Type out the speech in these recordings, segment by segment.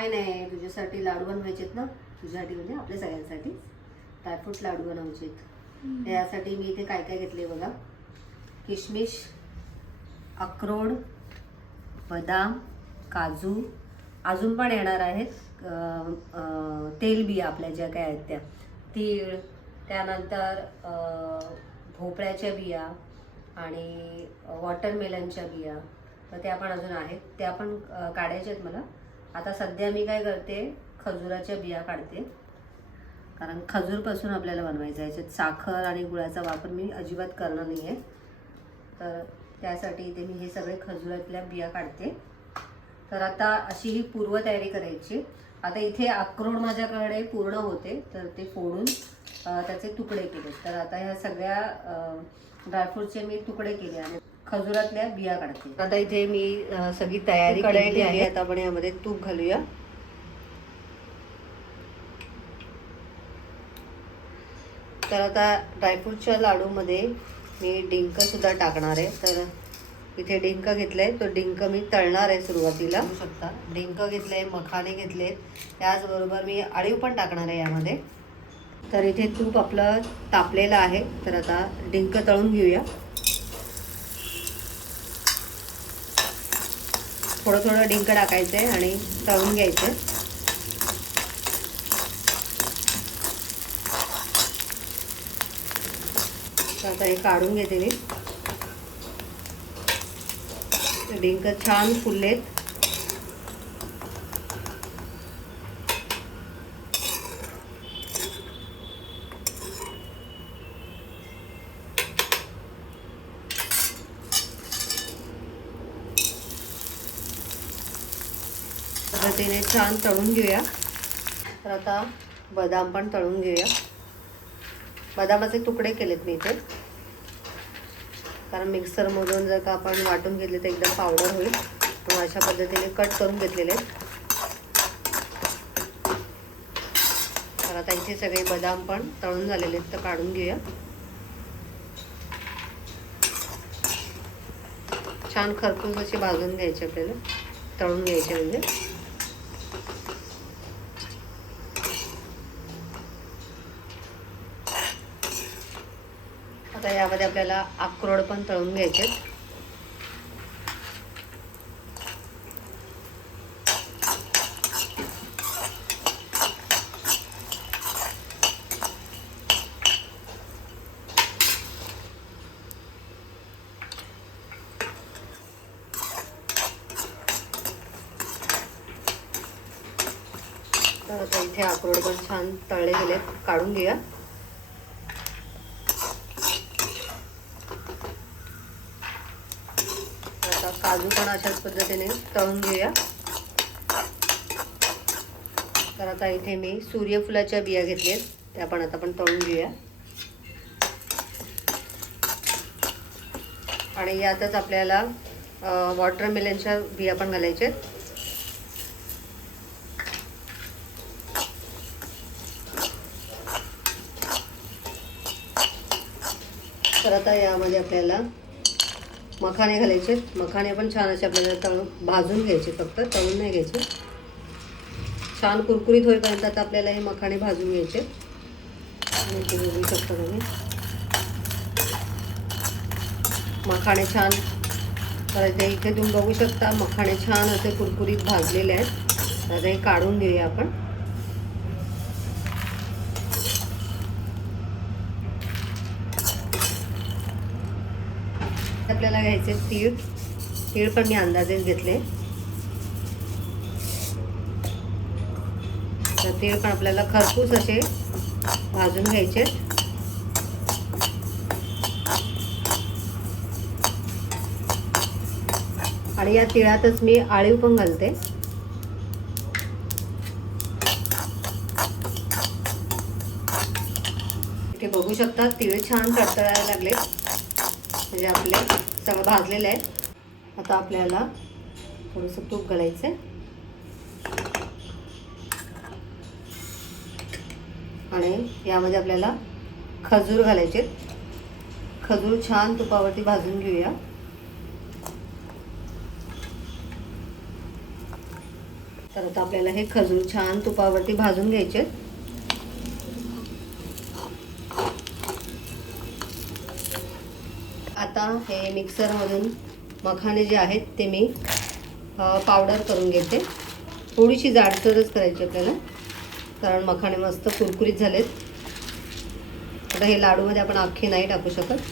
काय नाही तुझ्यासाठी लाडू बनवायचेत ना? तुझ्यासाठी म्हणजे आपल्या सगळ्यांसाठी. ड्रायफ्रूट लाडू बनवायचे त्यासाठी मी इथे काय काय घेतले बघा. किशमिश अक्रोड बदाम काजू. अजून पण येणार आहेत. तेलबिया आपल्या ज्या काय आहेत त्या. तीळ त्यानंतर भोपळ्याच्या बिया आणि वॉटरमेलनच्या बिया. तर त्या पण अजून आहेत. त्या पण काढायच्या आहेत मला. आता सध्या मी काय करते खजुराच्या बिया काढते. कारण खजूरपासून आपल्याला बनवायचं आहे. याच्यात साखर आणि गुळाचा वापर मी अजिबात करणार नाही आहे तर त्यासाठी इथे मी हे सगळे खजुरातल्या बिया काढते. तर आता अशी ही पूर्वतयारी करायची. आता इथे अक्रोड माझ्याकडे पूर्ण होते. तर ते फोडून त्याचे तुकडे केले. तर आता ह्या सगळ्या ड्रायफ्रूटचे मी तुकडे केले आणि खजुरातल्या बिया काढते. आता इथे मी सगळी तयारी केलेली आहे. आता आपण यामध्ये तूप घालूया. तर आता ड्रायफ्रूटच्या लाडूमध्ये मी डिंक सुद्धा टाकणार आहे. तर इथे डिंक घेतलंय. तो डिंक मी तळणार आहे सुरुवातीला. शकता. डिंक घेतलंय मखाने घेतले त्याचबरोबर मी अळीव पण टाकणार आहे यामध्ये. तर इथे तूप आपलं तापलेलं आहे. तर आता डिंक तळून घेऊया. थोडं थोडं डिंक टाकायचं आहे आणि तळून घ्यायचं आहे तर आता हे काढून घेते मी. डिंक छान फुललेत. पद्धतीने छान तळून घेऊया. तर आता बदाम पण तळून घेऊया. बदामाचे तुकडे केलेत मी इथे. कारण मिक्सरमधून जर का आपण वाटून घेतले तर एकदम पावडर होईल. म्हणून अशा पद्धतीने कट करून घेतलेले आहेत. तर आता इथे सगळे बदाम पण तळून झालेले आहेत तर काढून घेऊया. छान खरपूस असे भाजून घ्यायचे आपल्याला. तळून घ्यायचे म्हणजे. आता यामध्ये आपल्याला अक्रोड पण तळून घ्यायचे तर आता इथे अक्रोड पण छान तळले गेलेत काढून घेऊया आता काजू पण अशाच पद्धतीने तळून घेऊया. तर आता इथे मी सूर्यफुलाच्या बिया घेतल्यात त्या पण आता आपण तळून घेऊया. आणि यातच आपल्याला वॉटरमेलनच्या बिया पण घालायच्या आहेत. तर आता यामध्ये आपल्याला मखाने घालायचे. मखाने पण छान असे आपल्याला तळून भाजून घ्यायचे फक्त तळून नाही घ्यायचे. छान कुरकुरीत होईपर्यंत आता आपल्याला हे मखाने भाजून घ्यायचे. बघू शकता तुम्ही. मखाणे छान परत इथे तुम्ही बघू शकता मखाणे छान असे कुरकुरीत भाजलेले आहेत. तर हे काढून घेऊया आपण. आपल्याला घ्यायचे तीळ. तीळ पण मी अंदाजेच घेतले. तर तीळ पण आपल्याला खरपूस असे भाजून घ्यायचे आणि या तिळातच मी आळीव पण घालते. इथे बघू शकता तीळ छान तडतडायला लागले म्हणजे आपले सगळं भाजलेलं आहे. आता आपल्याला थोडंसं तूप घालायचं आहे. आणि यामध्ये आपल्याला खजूर घालायचे खजूर छान तुपावरती भाजून घेऊया. तर आता आपल्याला हे खजूर छान तुपावरती भाजून घ्यायचे आता हे मिक्सरमधून मखाने जे आहेत ते मी पावडर करून घेते. थोडीशी जाडसरच करायची आपल्याला कारण मखाने मस्त कुरकुरीत झालेत. आता हे लाडूमध्ये आपण अख्खे नाही टाकू शकत.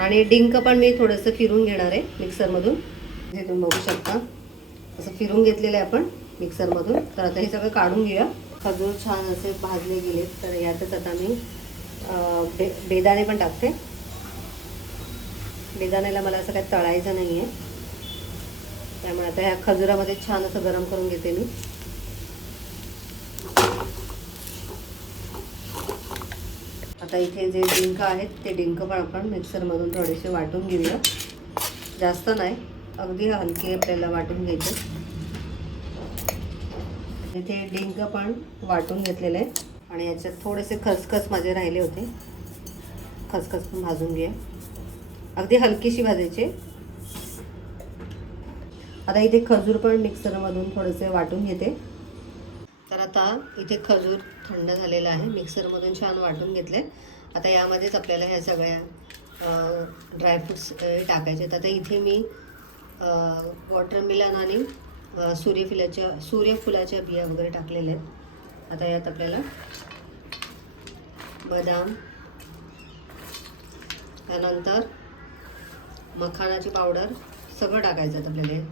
आणि डिंक पण मी थोडंसं फिरून घेणार आहे मिक्सरमधून. जे तुम्ही बघू शकता. असं फिरून घेतलेलं आहे आपण मिक्सरमधून. तर आता हे सगळं काढून घेऊया. खजूर छान असे भाजले गेले तर यातच आता मी बे बेदाणे पण टाकते. बेदाण्याला मला असं काही तळायचं नाही आहे त्यामुळे आता ह्या खजुरामध्ये छान असं गरम करून घेते मी. आता इथे जे डिंक आहेत ते डिंक पण आपण मिक्सरमधून थोडेसे वाटून घेऊया. जास्त नाही अगदी हलके आपल्याला वाटून घ्यायचे. इथे डिंक पण वाटून घेतलेलं आहे. आणि याच्यात थोडेसे खसखस माझे राहिले होते. खसखस पण भाजून घ्या अगदी हलकीशी भाजायचे. आता इथे खजूर पण मिक्सरमधून थोडेसे वाटून घेते. तर आता इथे खजूर थंड झालेलं आहे. मिक्सरमधून छान वाटून घेतले. आता यामध्येच आपल्याला ह्या सगळ्या ड्रायफ्रूट्स टाकायचे आहेत. आता इथे मी वॉटरमिलन आणि सूर्यफुलाच्या सूर्यफुलाच्या बिया वगैरे टाकलेल्या आहेत. आता यात आपल्याला बदाम त्यानंतर मखाणाची पावडर सगळं टाकायचं आहे आपल्याला.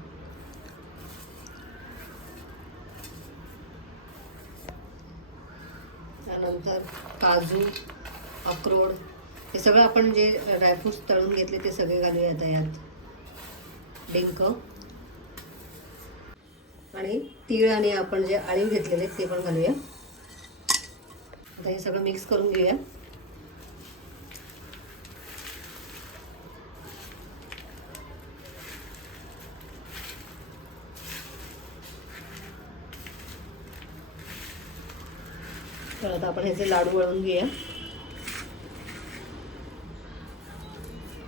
त्यानंतर काजू अक्रोड हे सगळं आपण जे ड्रायफ्रूट्स तळून घेतले ते सगळे घालूया आता यात. डिंक. आणि तीळ आणि आपण जे आळीव घेतलेले ते पण घालूया. आता हे सगळं मिक्स करून घेऊया. तर आता आपण ह्याचे लाडू वळून घेऊया.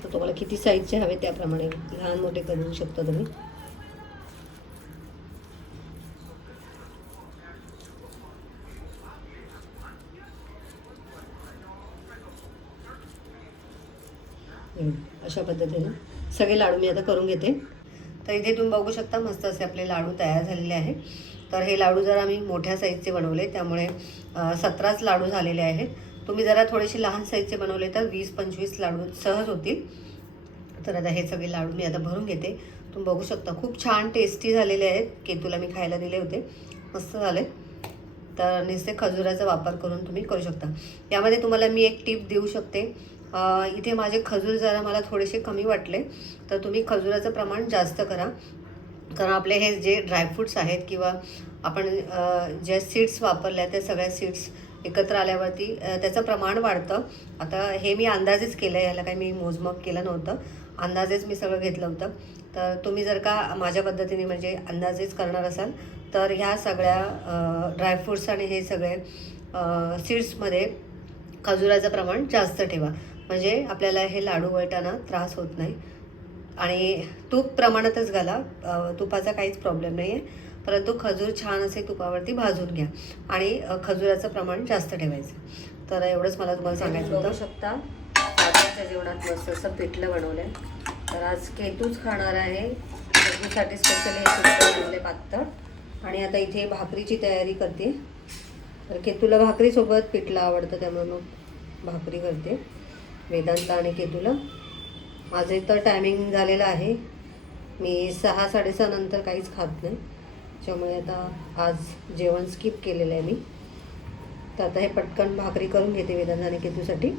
तर तुम्हाला किती साईजचे हवे त्याप्रमाणे लहान मोठे करू शकता तुम्ही. अशा पद्धतीने. सगळे लाडू मी आता करून घेते. तर इथे तुम्ही बघू शकता मस्त असे आपले लाडू तयार झालेले आहे तर हे लाडू जरा आम्ही मोठ्या साईजचे बनवले त्यामुळे सतराच लाडू झालेले आहेत. तुम्ही जरा थोडेसे लहान साईजचे बनवले तर वीस पंचवीस लाडू सहज होतील. तर आता हे सगळे लाडू मी आता भरून घेते. तुम्ही बघू शकता खूप छान टेस्टी झालेले आहेत. केतूला मी खायला दिले होते. मस्त झाले. तर निस्ते खजुराचा वापर करून तुम्ही करू शकता. यामध्ये तुम्हाला मी एक टिप देऊ शकते. इथे माझे खजूर जरा मला थोडेसे कमी वाटले. तर तुम्ही खजुराचं प्रमाण जास्त करा. कारण आपले हे जे ड्रायफ्रूट्स आहेत किंवा आपण ज्या सीड्स वापरल्या त्या सगळ्या सीड्स एकत्र आल्यावरती त्याचं प्रमाण वाढतं. आता हे मी अंदाजेच केलं आहे याला काही मी मोजमाप केलं नव्हतं. अंदाजेच मी सगळं घेतलं होतं. तर तुम्ही जर का माझ्या पद्धतीने म्हणजे अंदाजेच करणार असाल तर ह्या सगळ्या ड्रायफ्रूट्स आणि हे सगळे सीड्समध्ये खजुराचं प्रमाण जास्त ठेवा. म्हणजे आपल्याला हे लाडू वळताना त्रास होत नाही. आणि तूप प्रमाणातच घाला. तुपाचा काहीच प्रॉब्लेम नाही आहे परंतु खजूर छान असे तुपावरती भाजून घ्या. आणि खजुराचं प्रमाण जास्त ठेवायचं. तर एवढंच मला तुम्हाला सांगायचं होतं. शकता साध्याच्या जेवणात मस्त असं पिठलं बनवलं आहे तर आज केतूच खाणार आहे. केतूसाठी स्पेशली हे बनवले पातळ. आणि आता इथे भाकरीची तयारी करते. तर केतूला भाकरीसोबत पिठलं आवडतं त्यामुळे मग भाकरी करते. वेदांत आणि केतूला. माझं तर टायमिंग झालेलं आहे. मी सहा साडेसहा नंतर काहीच खात नाही. त्यामुळे आता आज जेवण स्किप केलेलं आहे मी. तर आता हे पटकन भाकरी करून घेते वेदांत आणि केतूसाठी.